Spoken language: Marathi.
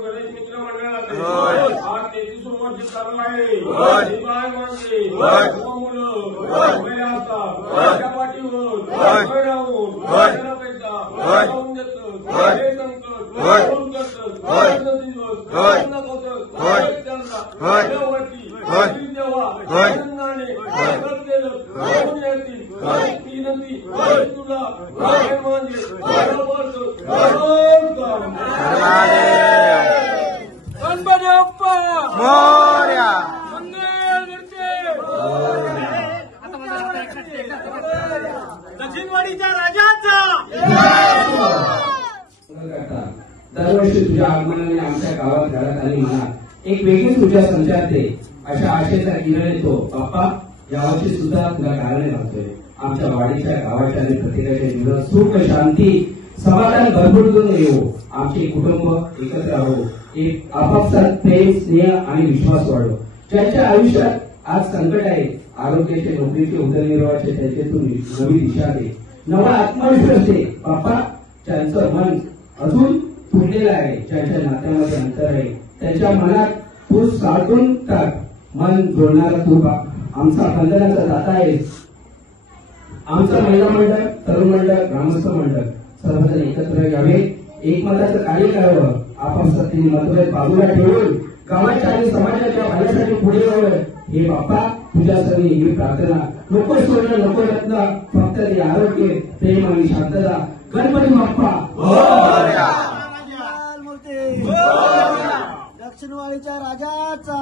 गणेश मित्र मंडळाचे आज 33 वर्ष चालू आहे। मुलं असतात त्या पाठीवर दक्षिणवाडीच्या राजाचा दरवर्षी तुझ्या आगमनाने आमच्या गावात घरात आणि मनात एक वेगळीच ऊर्जा संचारते, अशा आशेचा किरण येतो। बाप्पा, यावर्षी सुद्धा तुला कारण घालतोय। आमच्या वाडीच्या गावाच्या आणि प्रत्येकाच्या जीवनात सुख शांती समाधान भरभरून येऊ। आमचे कुटुंब एकत्र राहू, एक आपापसात प्रेम स्नेह आणि विश्वास वाढो। ज्यांच्या आयुष्यात आज संकट आहे, आरोग्याचे नोकरीचे उदरनिर्वाहाचे त्याच्यातून नवी दिशा दे, नवा आत्मविश्वास दे। बाप्पा, ज्यांचं मन अजून फुटलेलं आहे, ज्यांच्या नात्यामध्ये अंतर आहे, त्यांच्या मनात तू साठून टाक। मन जोडणारा तू आमचा बंधनाचा दाता आहे। आमचं महिला मंडळ, तरुण मंडळ, ग्रामस्थ मंडळ सर्वजण एकत्र यावे, एकमताचं कार्य करावं। आपापसातील मतभेद बाजूला ठेवून गावाच्या आणि समाजाच्या भल्यासाठी पुढे यावं। हे बाप्पा, तुझ्या सगळी ही प्रार्थना। नको सोडणं, नको रत्न, फक्त ते आरोग्य, प्रेम आणि शांतता। गणपती बाप्पा दक्षिणवाडीच्या राजाचा।